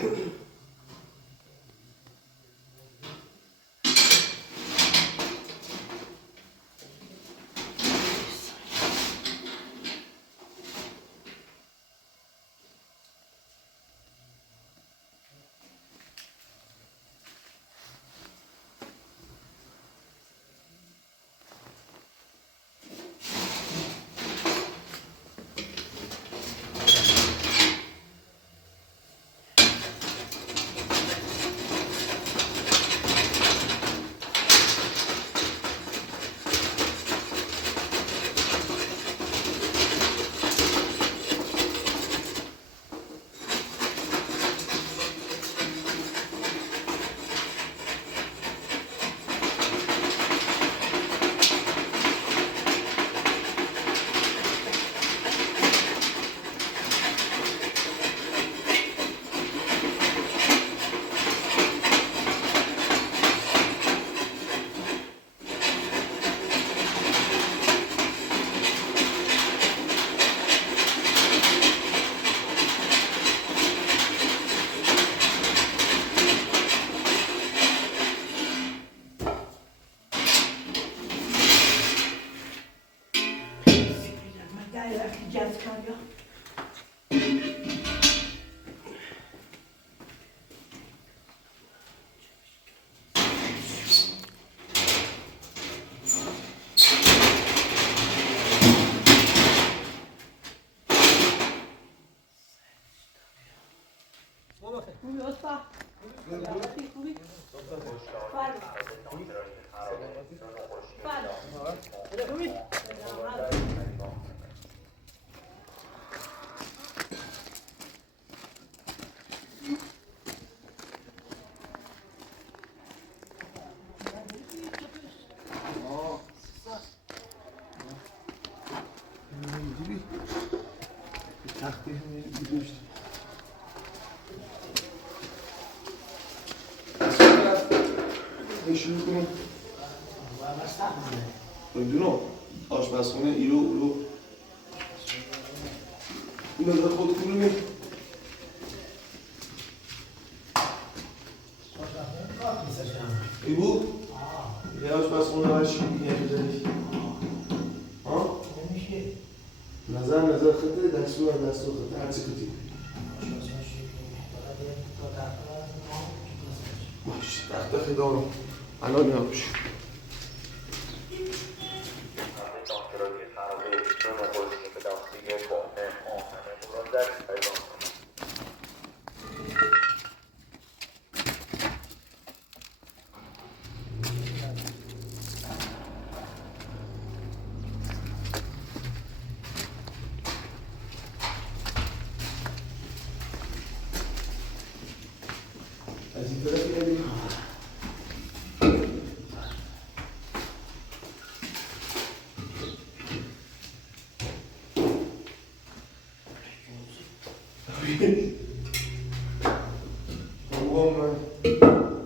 خوبی استاد؟ خوبی؟ خوبی؟ تختی همین گذاشت. شروع کنیم. بدونم آشپزخونه ایرو اولو این نظر خود کنیم. ای بود؟ یه آشپزخونه هر چی یه بزنی. ها؟ نظر خطه دستور خطه هر چی خطی. باش تخت دارم الان میاروش از این طرف می‌رویم.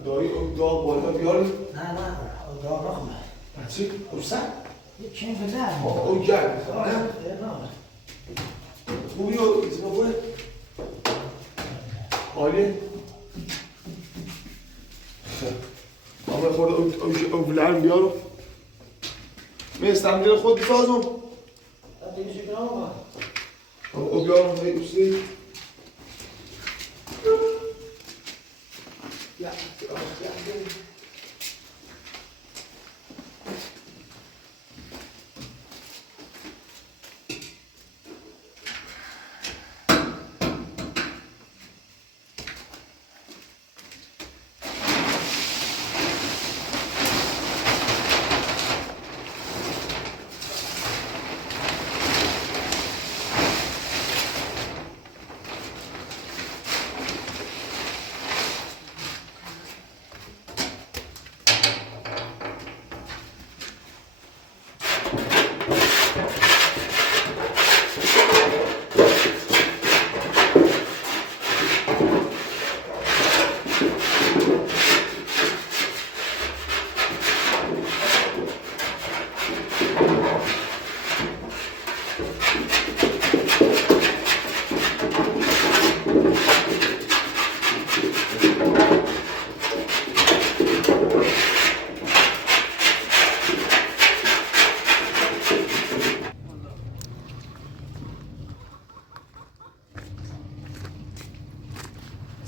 داری داغ بالا بیاری؟ نه داغ نخونه. چی؟ خورسن؟ چین بزن. او گرد نه؟ خوبی و ایزما بوده؟ عالی؟ آمه خورده او بلرم بیارو میستم دل خود بسازم دیگه شکر آمه او بیارم های اوستی یا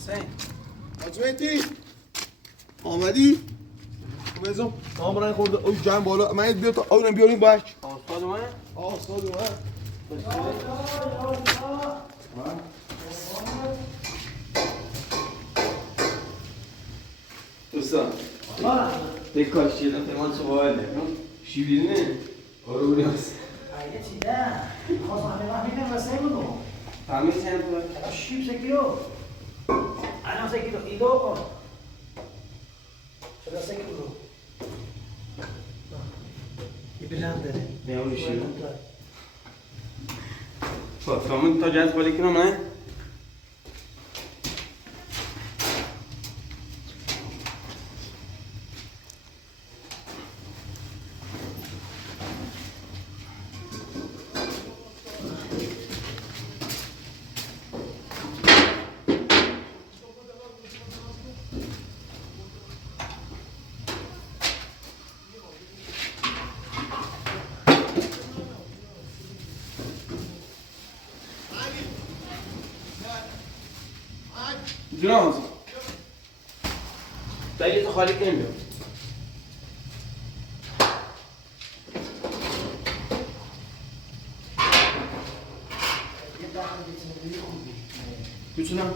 حسین حاج مهدی آمدی؟ بزن نام رنگ خورده اوی جمع بالا من بیا تا آورم بیاریم بک آستاد اومد؟ استاد اومد دوستان آره یک کاشی دم تمام سواله شیرینه آره بودی هست ایده چیده خواستم همه وقت میگم واسه بودو همین چند تا شیب سکیلو الان سکیلو ایدو شده سکیلو یه بلند داره نه شیرینه خب همون تا جذب بالی کنم نه؟ جناز دایی تو خالی کنیم بیام میتونم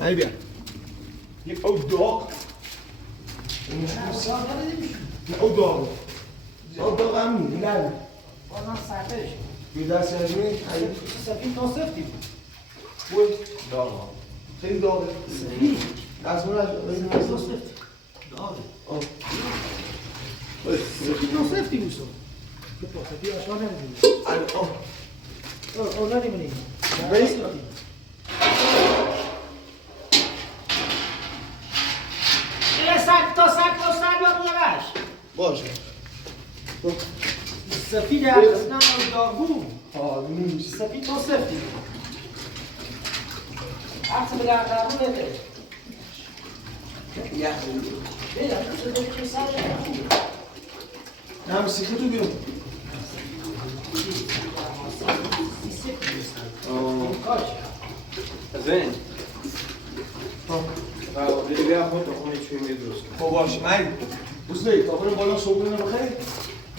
هی بیا یک او داغ او داغ او داغ هم میگه نه بازم سرتش بی دست یعنی سفید تا سفتی بود داغ خیلی داغه سفید از اون تا سفتی داغه سفید تا سفتی میشو سفید آشنا نمیدونی او نمیدونی سگ یا بودش باشه سفید اصلا داغو نیست سفید تا سفتی عکس به درمون بده بده چه سر نه مسیحه تو بیرون زين بری بیا خود خونه چوی می درست کن خب باشه من بوزدی تا بریم بالا صبحونه بخیر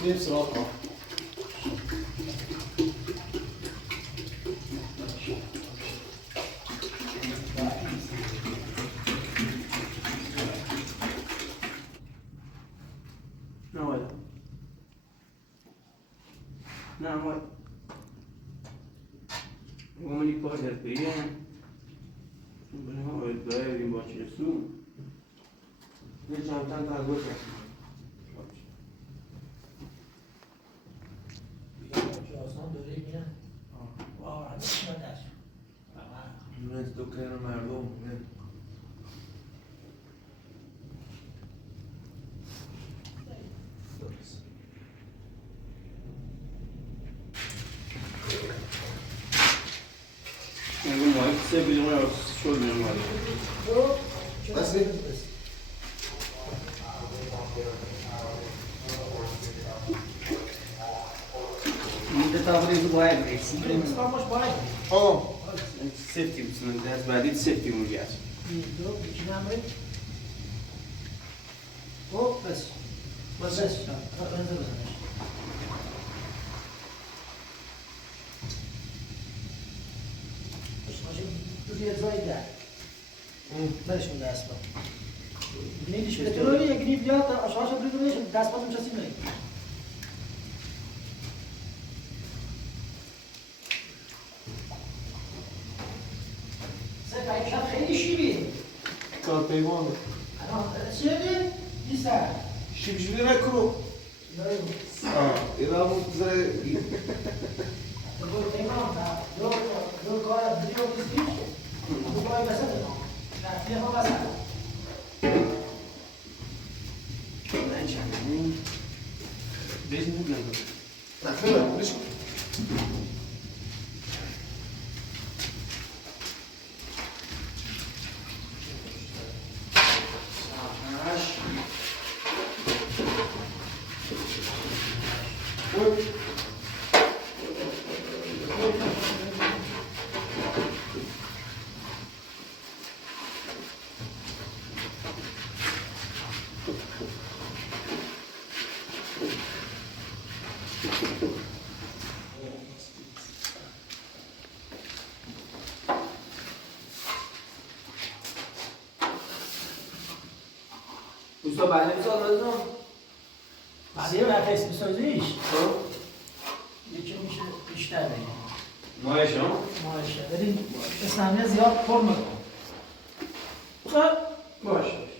میریم سراغ کار نه ولی نه ولی ومنی کار در پیریم بریم ها باید بریم با چه سو یه چند تا گوش من تو کنار مردم نگو ماهی سه بیدون رو شد بیدون ماهی بسی این تابریز باید بیسی Estamos bem. آه سفتی بسنن دست بعدی سفتی مونگی هست Indo, bikinamre. Hop, bas. Bas. Önce bas. توی زایده. برش من دست با. گنیدش بترولی یا گنید یا تا آشاش بریدونش دست بازم چسی نمی. سه کار خیلی شیرین. کار پیمانه الان چیه؟ دیسا. شیب شیبی نکرو اینا هم زره دو پیمان دو کار دیو دیسپیش. دو کار بسته نه. نه تیمو بسته. نه چند بیشتر میگم نخیره بودش دوستا بعد بساز رزم بعد یه وقت اسم بسازیش یکی میشه بیشتر بگیم مایشان ماشه بریم اسلامی زیاد پر میکن خب باشه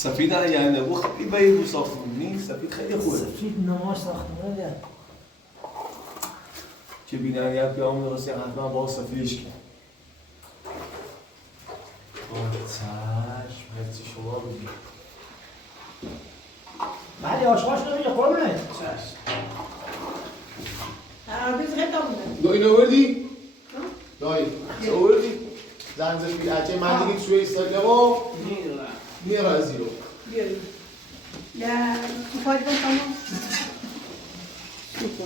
سفید یعنی او خیلی باید رو ساختمونی سفید خیلی خوبه سفید نماش ساختمونه ده که بی‌نهایت به همون درستی حتما با سفیدش کرد چشم هرچی شما بودی ولی آشقاش نمیگه قرمه عربی خیلی دامونه. دایی نوردی؟ دایی نوردی؟ زنجفیل اچه من دیگه سوی استاگلو میره از رو بیاریم. یا میخواید تمام. سوپر.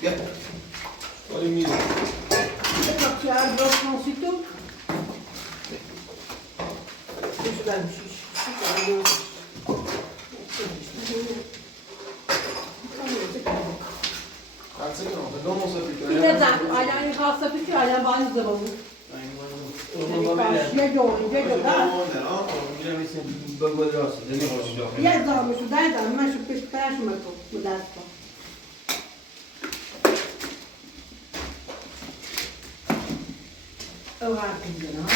بیا داری میره Tu as un bloc ensuite. Je vais me خمسه کنم بدون مصافی کنم Yine zak, aynen kalsa bitiyor, aynen bazı zaman. یه جوری، یه جوری. یه زامشو دادم، من شو پیش پرشم تو دست کن. او حرف میزنم.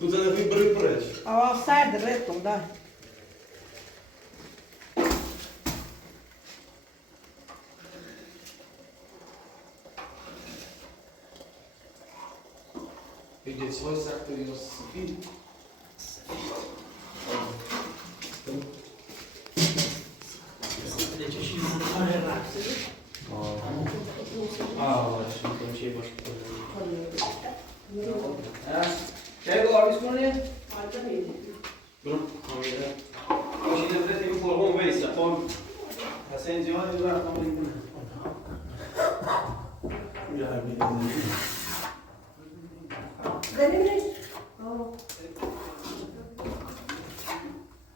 تو زده فیلم بری پرش آه سرد رتون دار. یه چیزهای سخت یا سفید چای با آبیز کنه؟ Harika bir برو کامیده باشیده بده تیمی فرقون بیسته خب حسین جهان دو رفت کنه Benim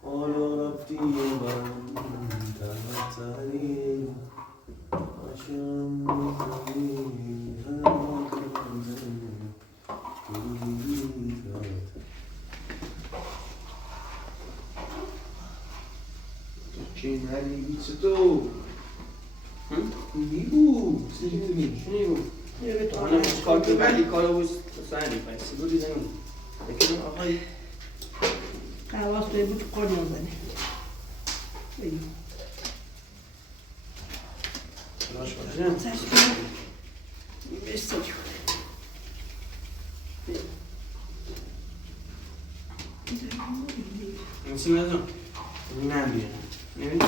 حالا رفتی من تنهایی عشم چه نری تو نیبو سیدنی شنو انا مش كنت بعدي كانوا ثاني بس يقولوا زي لكن اخي kahvaltı suyu buçuk koyuyor beni. İyi. Sen şunu bir sıcak. نسيم هذا نعم يعني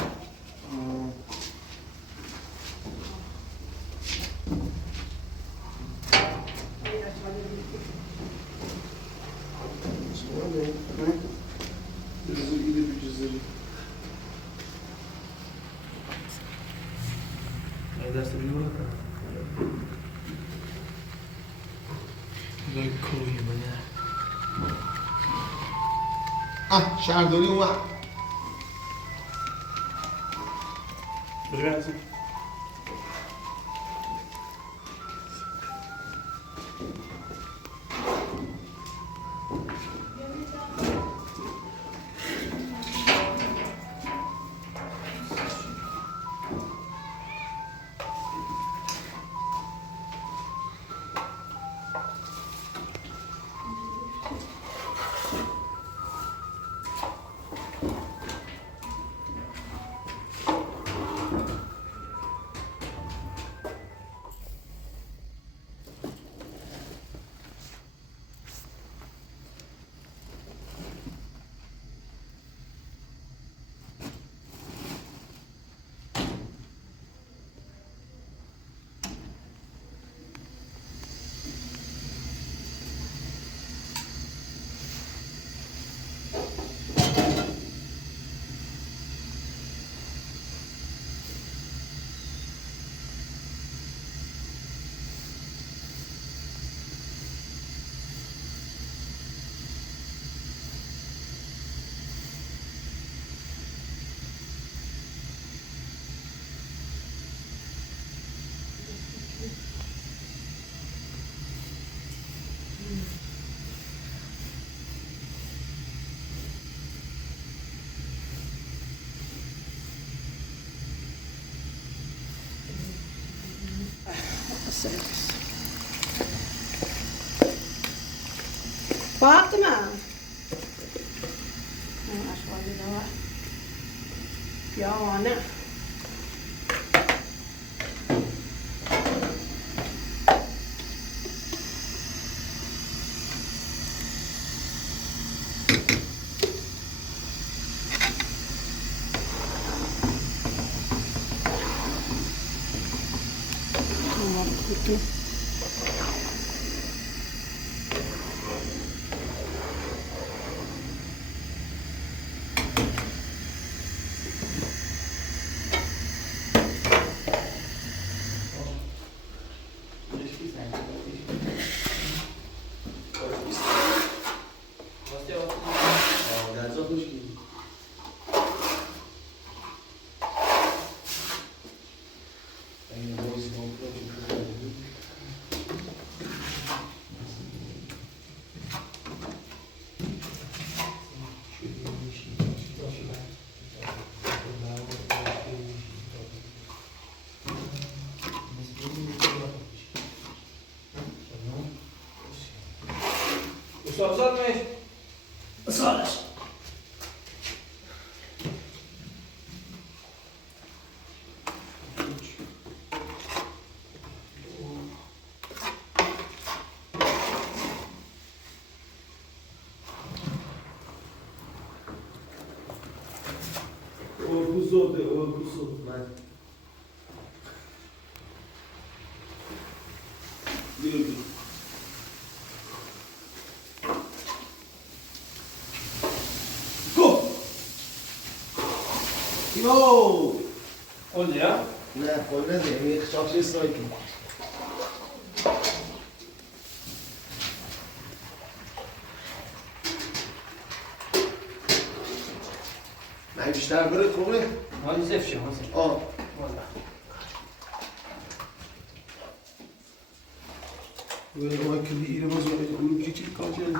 شهرداری اومد سرویس Fatma. Aşağıda da var. Yağını. Peki. Uzatmış. Israr. Orkusu. Go! No! Oldu ya. نه قله ده یک چاپچه سایتی نه بیشتر بره خوبه حالی زفت شه حاصل. آه Böyle bak ki bir iğne basıyor. Bunu küçük kalacak.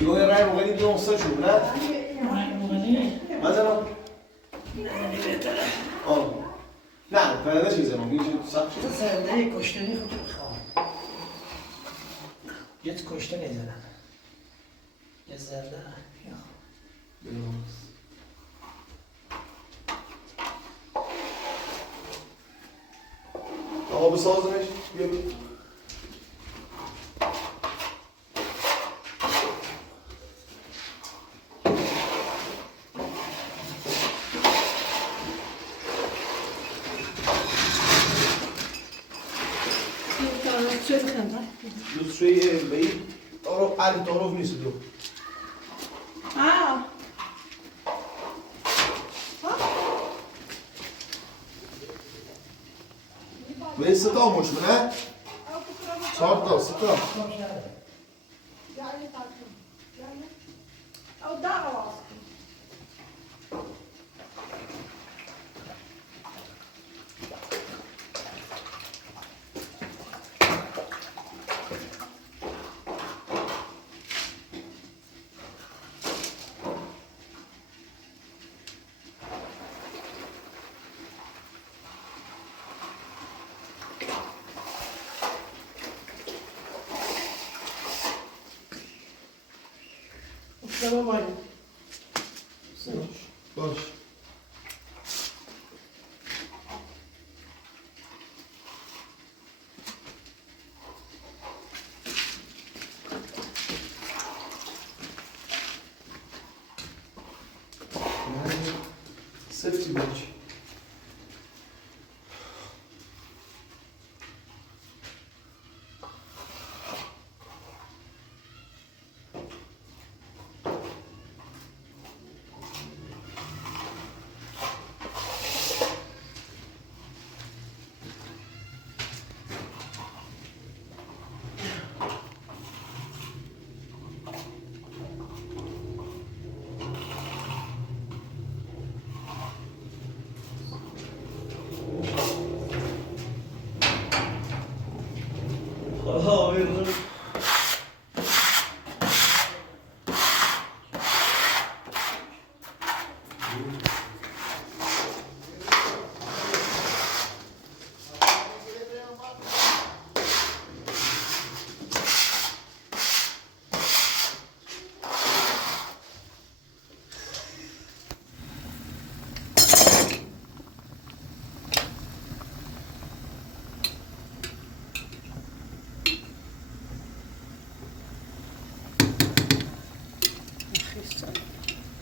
یه رای روغنی بیام سرشون نه؟ مثلا نه پرنده چیزه ما میشه سخت شد زنده کشتنی خود خواهم یه کشته میزنم یه زنده آقا بسازمش بیا دوست شوی بایی تعارف علی تعارف نیست دو و این ستا مش نه؟ 4 تا 3 تا باش سفتی باش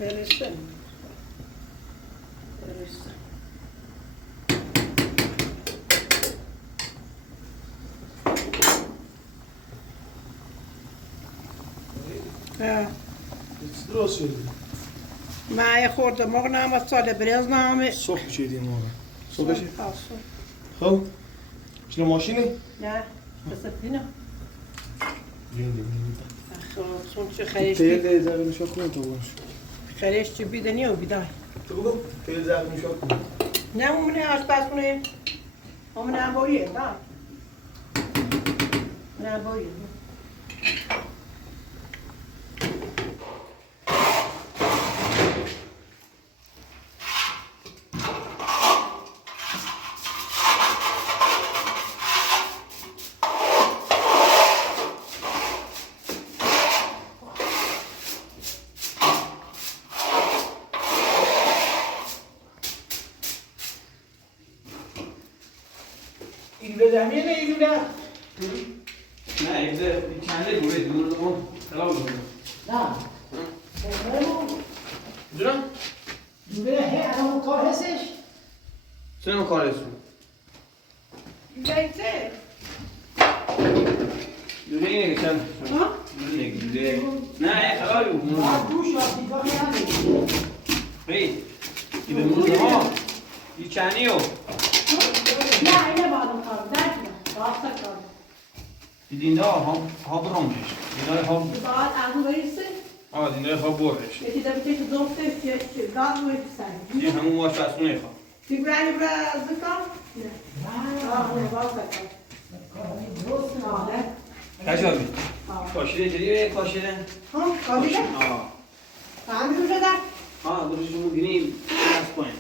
برسه درست شد من یه خورده موقع نام سال بریز نامه صبح چیدیم موقع صبح چی؟ خب چیه ماشینی؟ نه بس بینم بینده خب چون چه خریش تیل ده زرد میشه کنه تو باش خریش چی بیده نیو بیدای تو بگو تیل زرد میشه کنه نه اونه آشپز کنه اونه هم باییه نه نه باییه ایلو زمینه ایلو نه نه ایده چنده گوره دور اون خراب بود نه جون دوره هی الان کار هستش چه کارشون بیته دوره اینه که چند ها؟ دوره نه خرابی بود دوش یا دیگاه نمی هی ایده مورد ها یه چنیو نه اینه باید کار درک نه راستا کار دیدین دا ها برامجش دیدای ها باید ارزو بریسه دیدای ها برش یکی دا بیته که دوسته که گاز روی پسنی یه همون واش بسونه خواه تیبرانی برا زکام؟ نه نه باید کار کار درست نه آه نه کجا بید آه کاشیره جدی کاشیره ها کابیده آه فهمی رو شده آه درست شما گیریم از پایین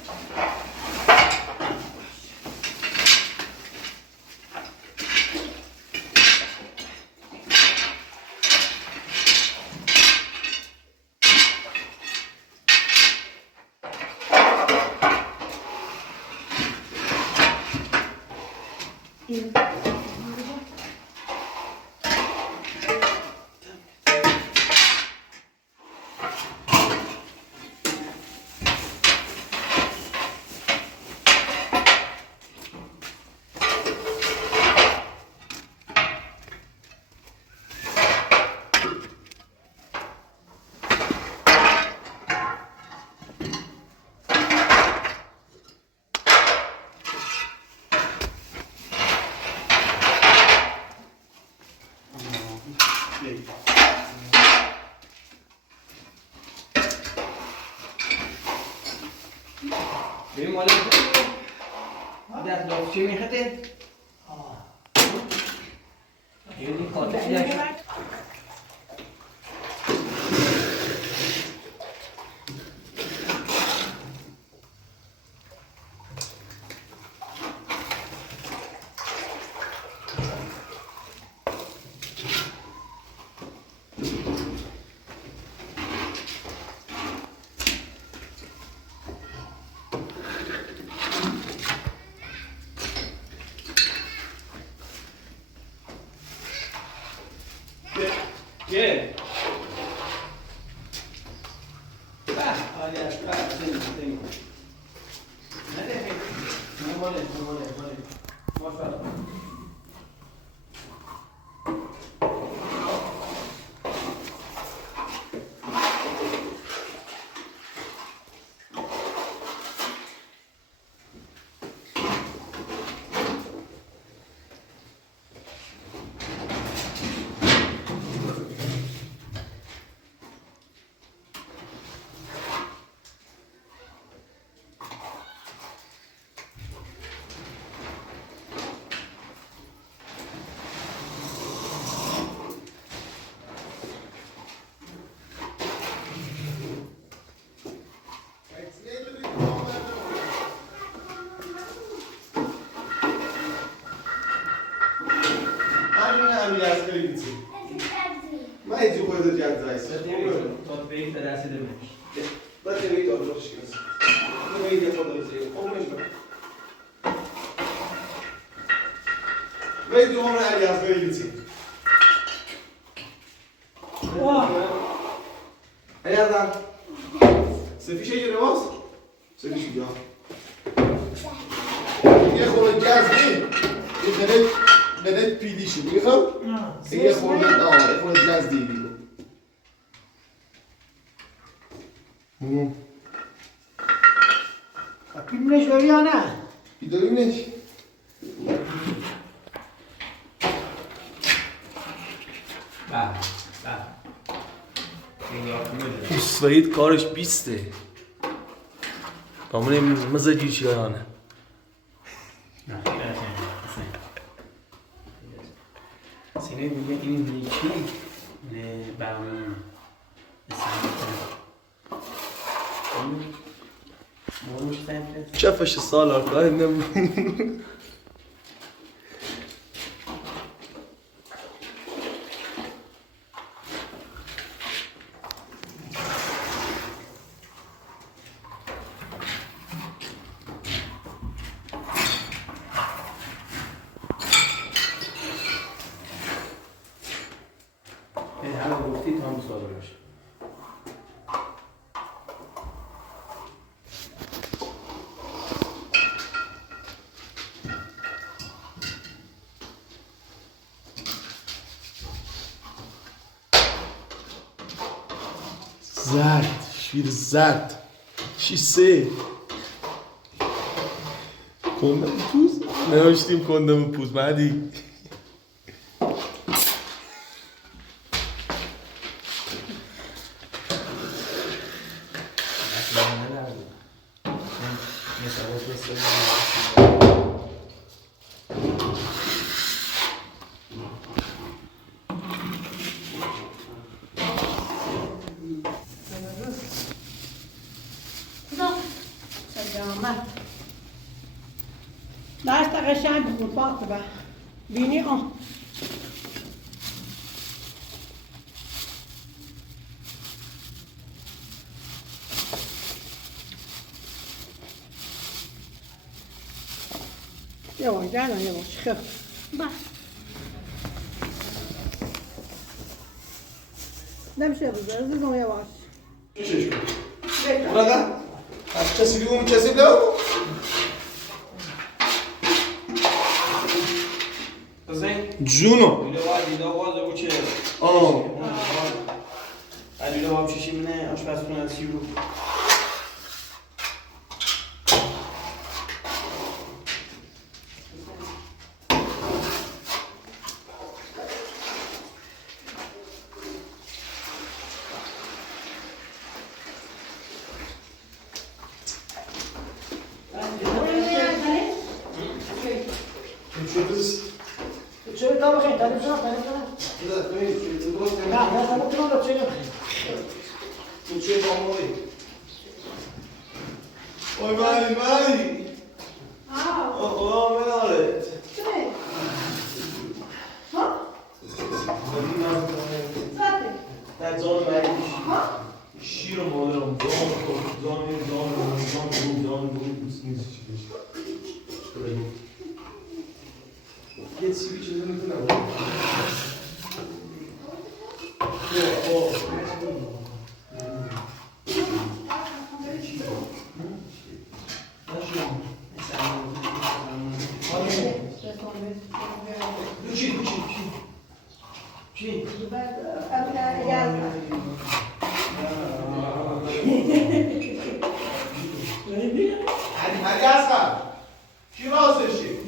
بریم مالا دست چی میخواده؟ یعنی کاتش داشت چه؟ آلی از زنی نده نماله ماشاءالله ما يجي خويا جات زايس تطبيق دراسي دمج بس يبي تقول شو كذا ما يجي يفضل زي قوم نجمع ما يجي هم على يا زايس هيا دان سفي شيء رواس سفي شو جا ياخذ الجاز مين يخلي بدأت بيديشو بيخل ياخذ ياخذ الجاز دي پیمونش داری یا نه؟ بیداریمش سوید کارش بیسته کامل مزاجی چیانه سینه میگه این نیکی برامون شافش سال آخر نم همه گفتی تا هم سوال باشه زرد شیر زرد شیسه کندم پوز نوشتیم کندم پوز بعدی باته به بینی آن یواش جانم یواش خب بس نمیشه بذار زیزم یواش Burada kesiliyor mu kesiliyor mu? زين Juno. ولا واحد إذا واحد وش هذي لو همشي شي منه أش بس من سيرو چه تا بخیر تعریف کنم نه شما کنم چه Oy Mali. Oh, Mali. That's all man شیر مادرم دان یه سیبی چیزی میتونم علی هستم کی راستشی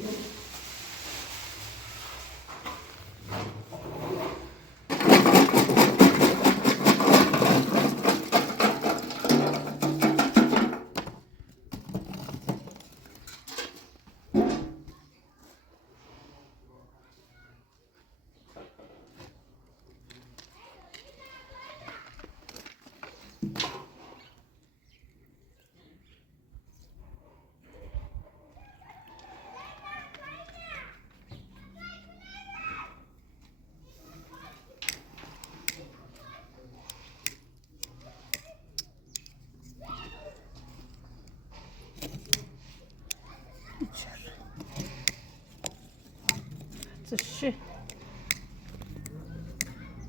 چه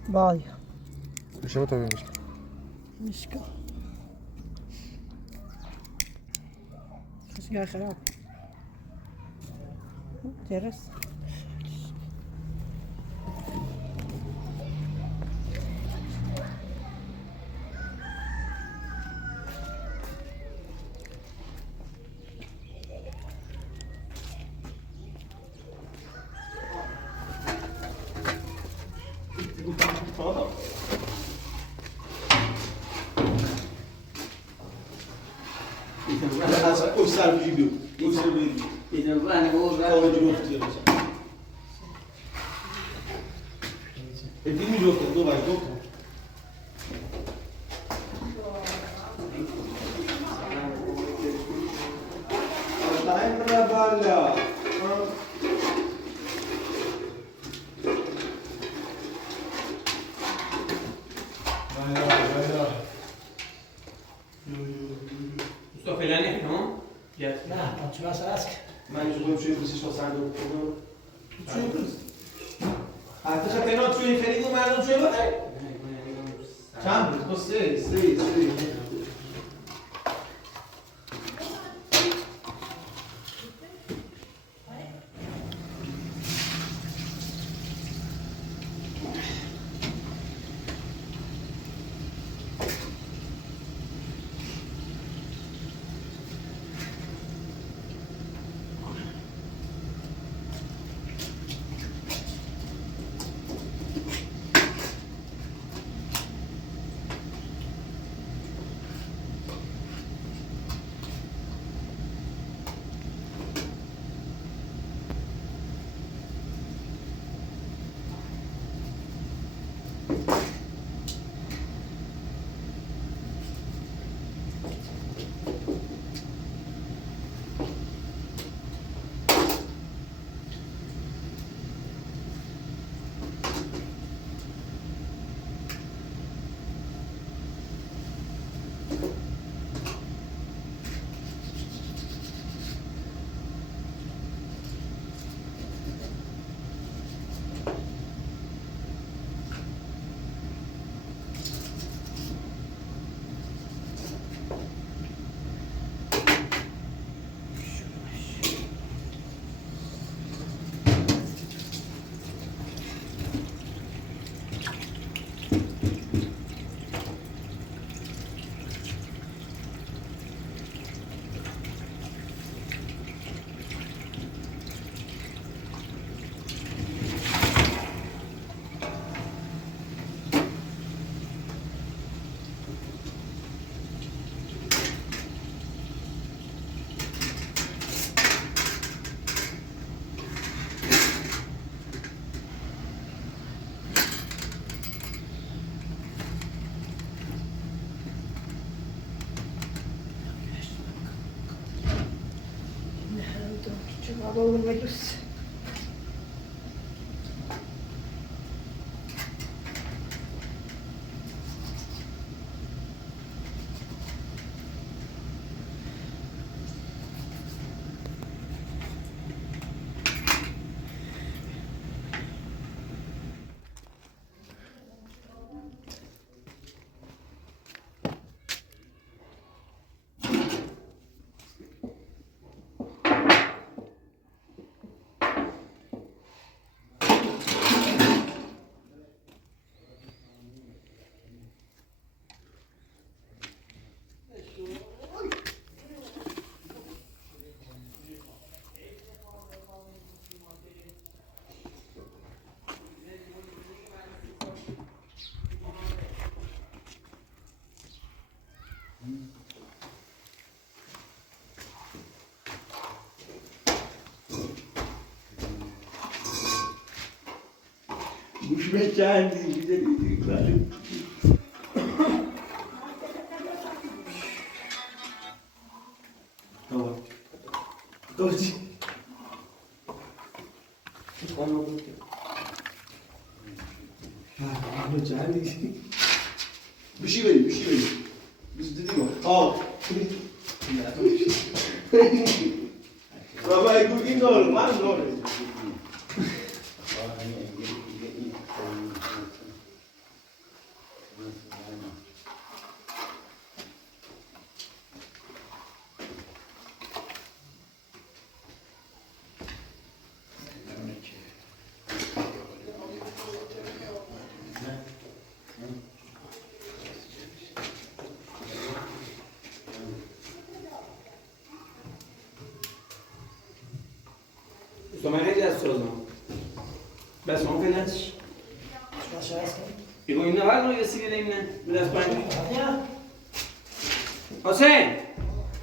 بای Başıma tabii mişka. مشکل خشگاه خراب جرس O serve gibi. O serve gibi. Kavga gibi oturuyor. Bilmiyorum doktor, dur bak doktor. Dai pra balla. تو فعلا نمی‌کنم گرد نه چه واسه است من می‌خوام شوی پوزیش واسه اندو کنم. شوی پوز. حتی خاطر نه شوی خرید و مردم شوی بخیر. چند بود؟ سه. اول بجوز گوش به چندی بیداری tamam. Doji. همه چندی بشی بری biz dedik o. آه بابا این دور من دوره Toma realização, não. Bas vamos ver antes. E vou ainda lá, não ia seguir nem né? Me dá Espanha. José!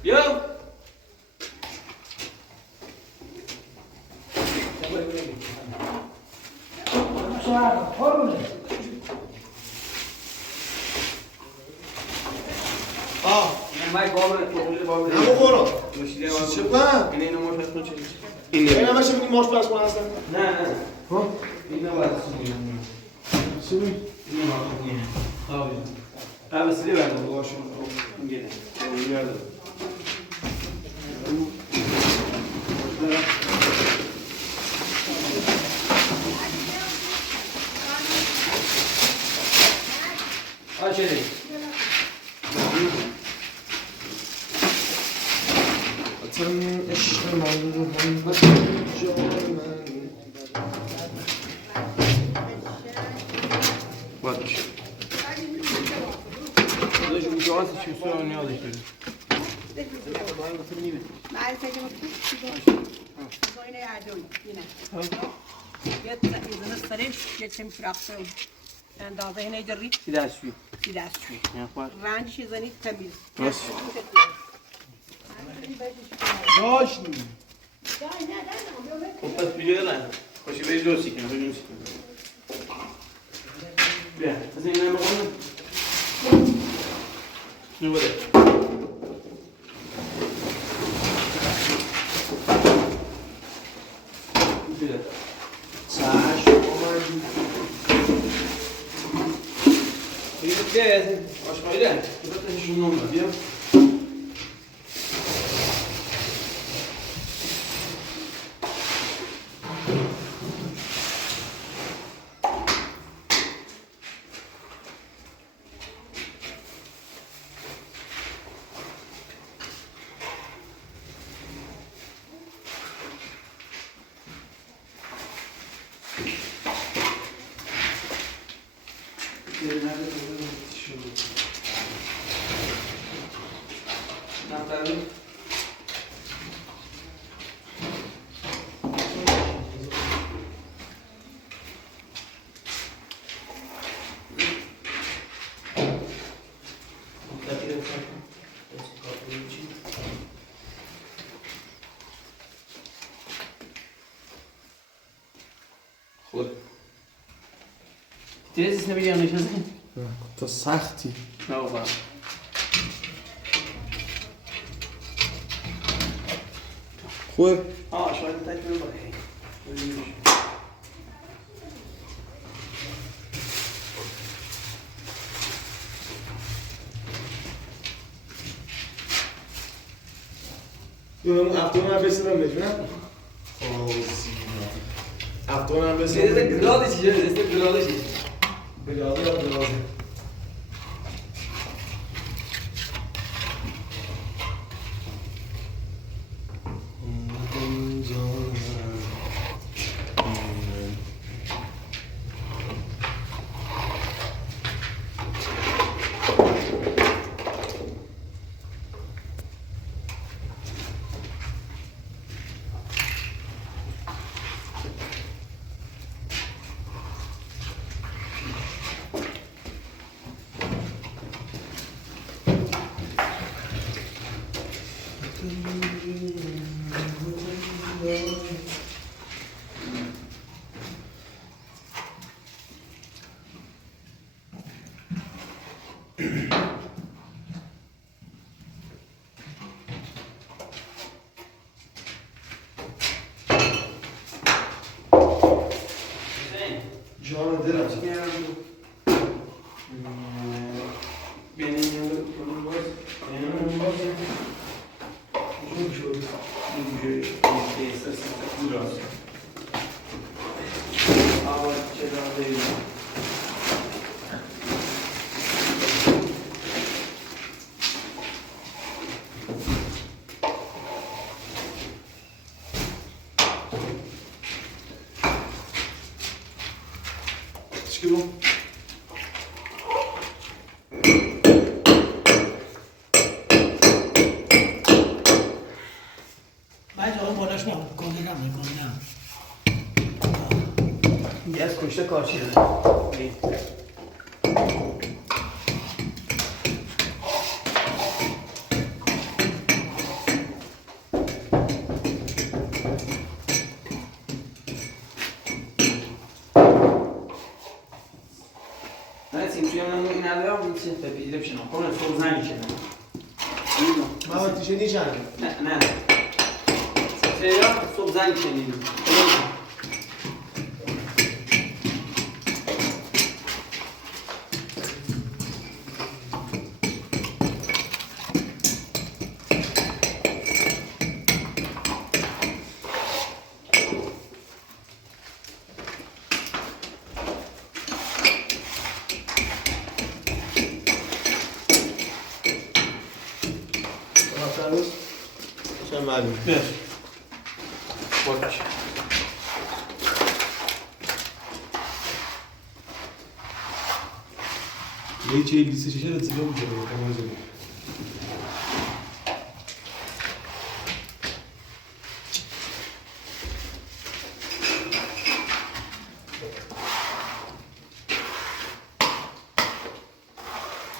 Eu! آه Mai cobra, cobra. همون برو Não se deu چه پا؟ nem não mostra as pontinhas. این همه چه میگی ماش پس کنه هستن Não, não. ها؟ Ainda vai subir. چه میگی؟ Não vai subir. Talvez. Ah, você leva, eu gosto. Ninguém. Obrigado. Olha, Xerei. وطن عشق من رو هم جان من Botas. Dois jogadores que só a união das coisas. معي سجن زوينة يا عدوي هنا يت إذا نستريش يتم فراقهم عند هذا هنا يجري Cidade Suíça. سلاس É, quase. رانش يزني تميز Nossa. داشتیم Posso pedir lá? Posso ver doce aqui, não vejo doce. Bem, fazendo a mão. Não vou dar. ساش اومدی Isso que é essa? Acho que vai dar. Eu vou ter um nome, viu? Natália. خود تیز نمی‌دونی نشسته؟ تا سختی نه بابا. خوبه؟ شاید تکمیل باشه. اون افتون هم بسیدم بجونم افتون هم بسیدم glad is je, det är glad is je. بلاده یا بلاده جان دلم Benim yanında konum var. Benim var. جون شد چی بود؟ من جاها بالاش نمون گنده نم یه از کشته کارچی داره. نه سیمچویم این ندارم این چیز بپیده بشنم کنه صبح زنی شدم من باید تیشه نیچنده نه سیریا صبح زنی شدیم چه معلوم باش یه چه 26 رو تیگه میشه رو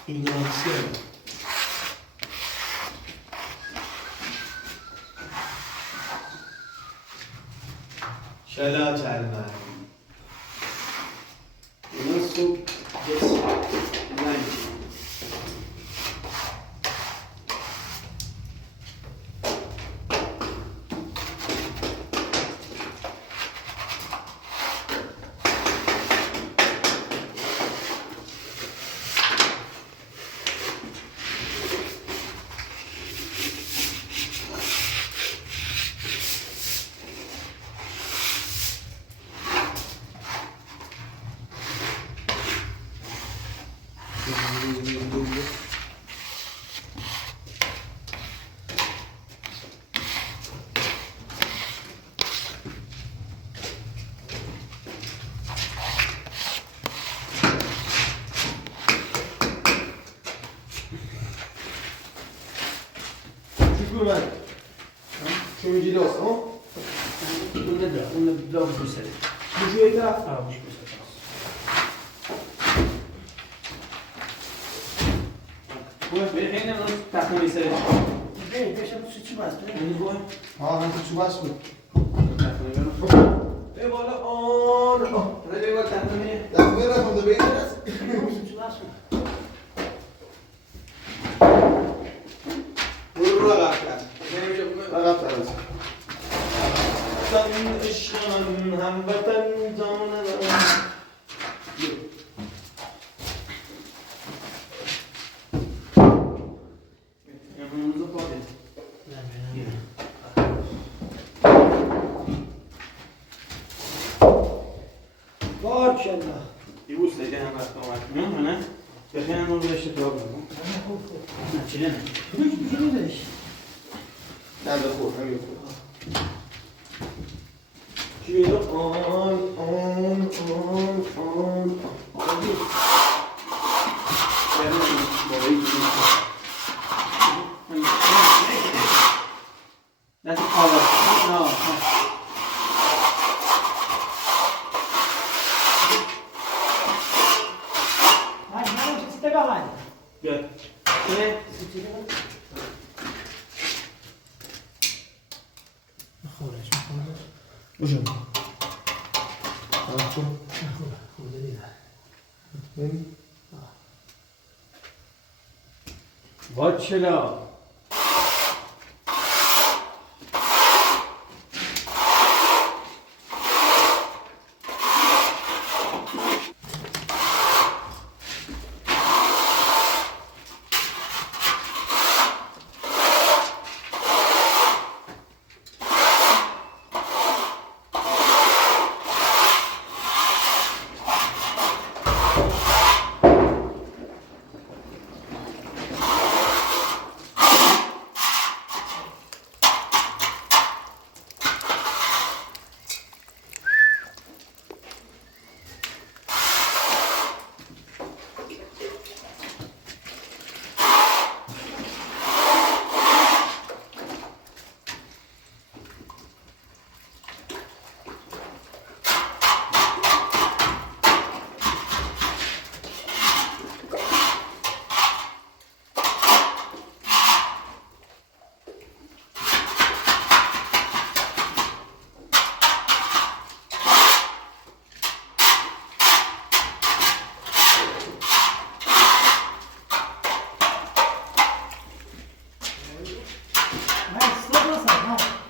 این آسیه شلا چلمن اینا صبح زنی من شو میگی لاست ها؟ اون بلا بوسه بجوی ای طرف؟ بوش بوسه بری خیلی نمون تخمی سره بشم چی باز ها هم تو چوب هست بود ای بالا آن رای باید تخمی دفعه رفتم دو بیتر است برو رو عقب کرد عقب تر است شلا يبوس لي جانا ما استوعبت هنا بخير نقول ليش تروح نه چی نه بگیرش نه به خور همین خور Giro on. That's all no. Hadi bana işte kalay. Gel. Ne? Hocam. Vaçla.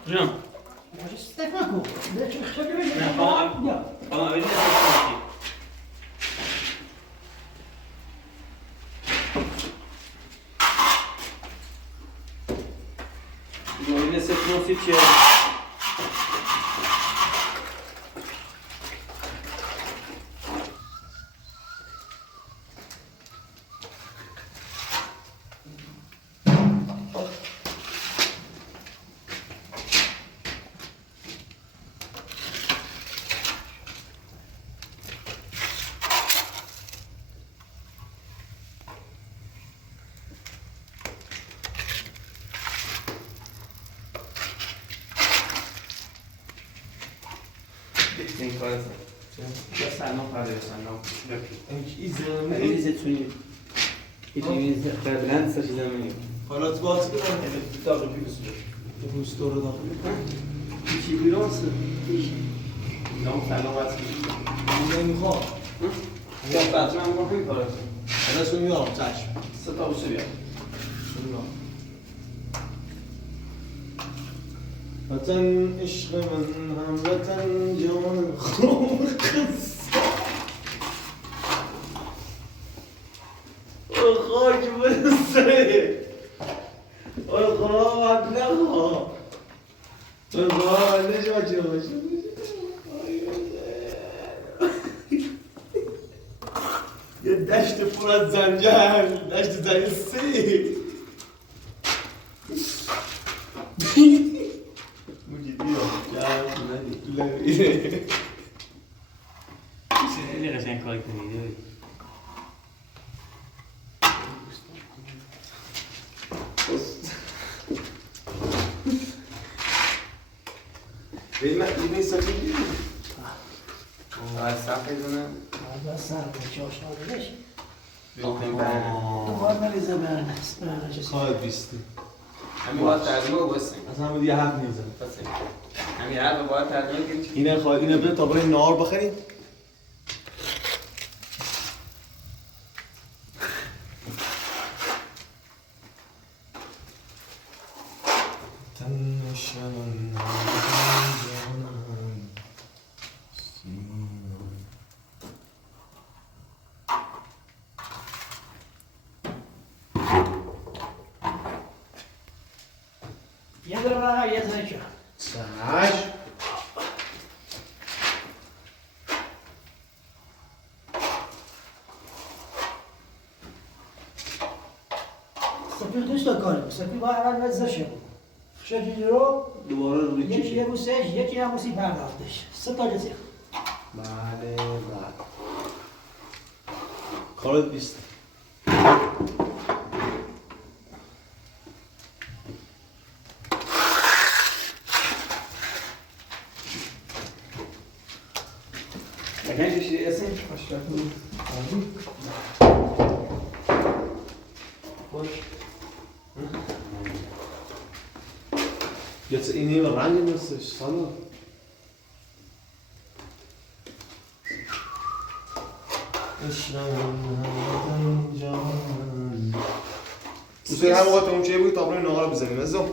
Hocam. İstek mi bu? Ne çok çok bir şey. Bana öyle yapıyorsun ki. Öyle sepnos hiç ya. این کار است. یا سلام پرده سلام. ایزتونی. ایزت بدلند سر چیزا میگم. حالا تو باز کنم داغ پیروزی. تو روستو رو داغ. چی بیرونسه؟ نام سلام واسه. نمیخوام. یا فاطمه هم همین کارا. حالا تو میام چشم. ستا بشه بیا. وطن عشق من هم وطن جان خون قصه خاک برسه خدا بد نخوا خدا نجا باشه یه دشت پر از زنجل دشت زنجل سه خیلی قشنگ کار کنید. این سفیدی سفیدونه. Hadi sen de çalışmadın. بیفتیم برنه. Duvar melize bernes. خواهد بیستی همین باید ترجمه بستیم. از همه دیگه حرف نیزم همین حرف باید ترجمه کنیم. اینه خواهد اینه بده تا برای نهار بخریم Yine de bana yetenek yok. Saç. سفید دوست داره سفید باید اول وزشه بود شدیدی رو دوباره روی یکی چی؟ یه روسش یکی هم روسی پرداختش 3 تا جزیخ بله بله کارت بیست Again, just assim. Jetzt in ihre Reihe müsste ich sagen. دوستان هم وقت اون چه بود تابلو نهار بزنیم ازم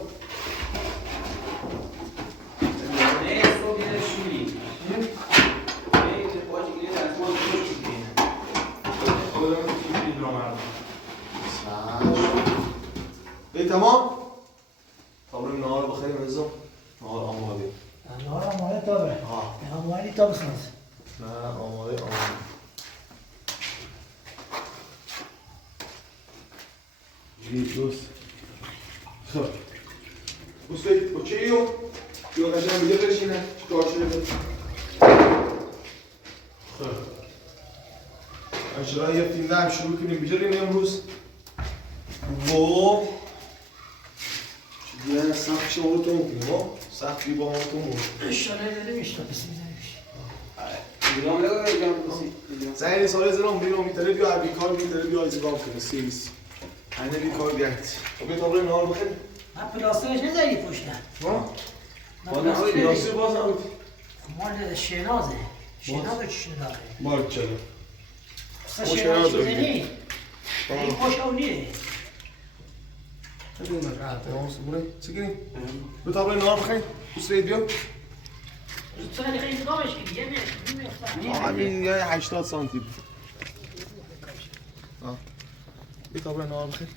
تمام تابلو نهار بخوریم ازم نهار آماده نهار آماده تابه آماده تا بسناز نه آماده دوست خب دوستایی با چه ایو؟ یا قشنگ میگه بشینه چیکار شده؟ خب انشالله یه فیلم هم شروع کنیم بیجاریم امروز و چیزی سخت شما رو تون کنیم ها؟ سخت با ما تون بود انشالله داره میشتا بسی میزنیش زنی سال زنم بیرون میتره بیا عربی کار میتره بیا ایزگام کنه سیریس اینه بی کار بیارد خب یه تابلو نهار بخیر من پلاسترش نزدی پشتن پلاستر باز نبود مال شنازه شنازه چی داره بارد چرا اصلا شناز چیزه نی این خوش اونیه خیلی راحته اون سبونه چه کنیم؟ دو تابلو نهار بخیر دوست بید بیا سالی خیلی دامش کنی یه همین یه 80 سانتی بود یه تابلو نهار بخیر